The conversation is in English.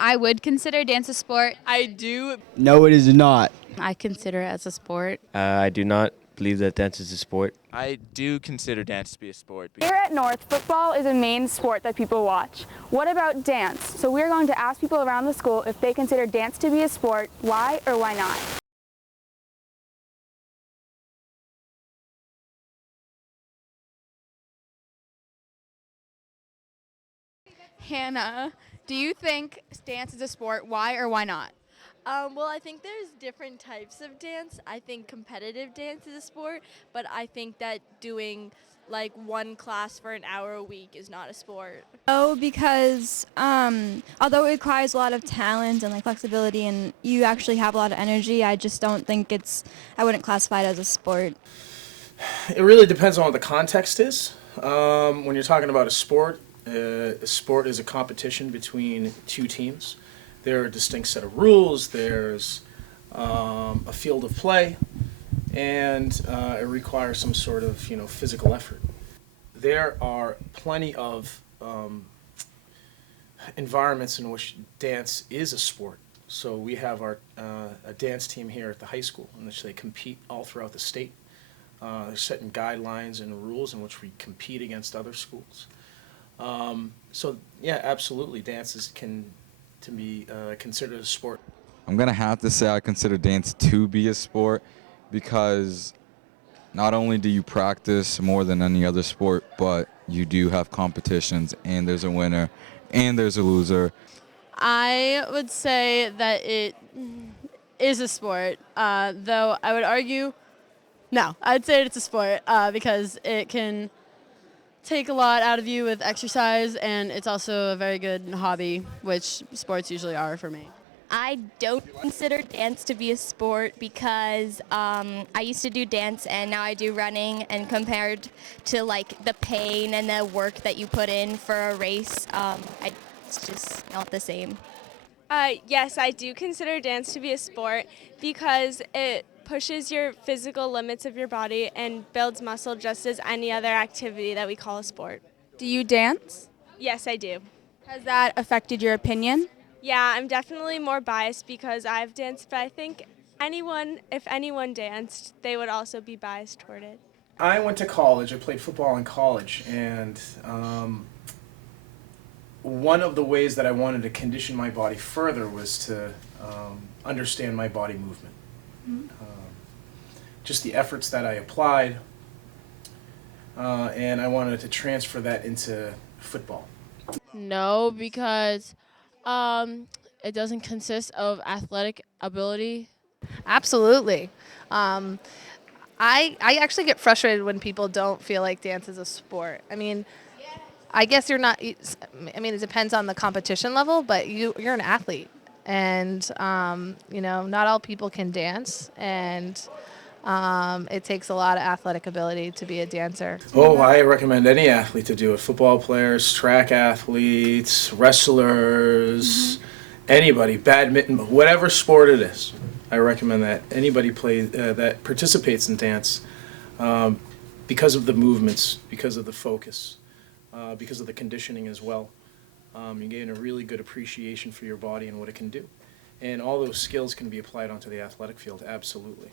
I would consider dance a sport. I do. No, it is not. I consider it as a sport. I do not believe that dance is a sport. I do consider dance to be a sport. Here at North, football is a main sport that people watch. What about dance? So we're going to ask people around the school if they consider dance to be a sport, why or why not. Hannah, do you think dance is a sport? Why or why not? Well, I think there's different types of dance. I think competitive dance is a sport, but I think that doing like one class for an hour a week is not a sport. Oh, because although it requires a lot of talent and like flexibility, and you actually have a lot of energy, I just don't think I wouldn't classify it as a sport. It really depends on what the context is. When you're talking about a sport is a competition between two teams. There are a distinct set of rules. There's a field of play, and it requires some sort of physical effort. There are plenty of environments in which dance is a sport. So we have a dance team here at the high school in which they compete all throughout the state. They're setting guidelines and rules in which we compete against other schools. So yeah, absolutely, dances can be considered a sport. I'm gonna have to say I consider dance to be a sport because not only do you practice more than any other sport, but you do have competitions, and there's a winner, and there's a loser. I would say that it is a sport, though I would argue, no, I'd say it's a sport because it can take a lot out of you with exercise, and it's also a very good hobby, which sports usually are for me. I don't consider dance to be a sport because I used to do dance and now I do running, and compared to like the pain and the work that you put in for a race, it's just not the same. Yes, I do consider dance to be a sport because it pushes your physical limits of your body and builds muscle just as any other activity that we call a sport. Do you dance? Yes, I do. Has that affected your opinion? Yeah, I'm definitely more biased because I've danced, but I think if anyone danced, they would also be biased toward it. I went to college. I played football in college, and one of the ways that I wanted to condition my body further was to understand my body movement. Just the efforts that I applied, and I wanted to transfer that into football. No, because it doesn't consist of athletic ability. Absolutely. I actually get frustrated when people don't feel like dance is a sport. I mean, I guess you're not. I mean, it depends on the competition level, but you're an athlete, and not all people can dance, and it takes a lot of athletic ability to be a dancer. Oh, I recommend any athlete to do it. Football players, track athletes, wrestlers, anybody, badminton, whatever sport it is. I recommend that anybody that participates in dance because of the movements, because of the focus, because of the conditioning as well. You gain a really good appreciation for your body and what it can do. And all those skills can be applied onto the athletic field, absolutely.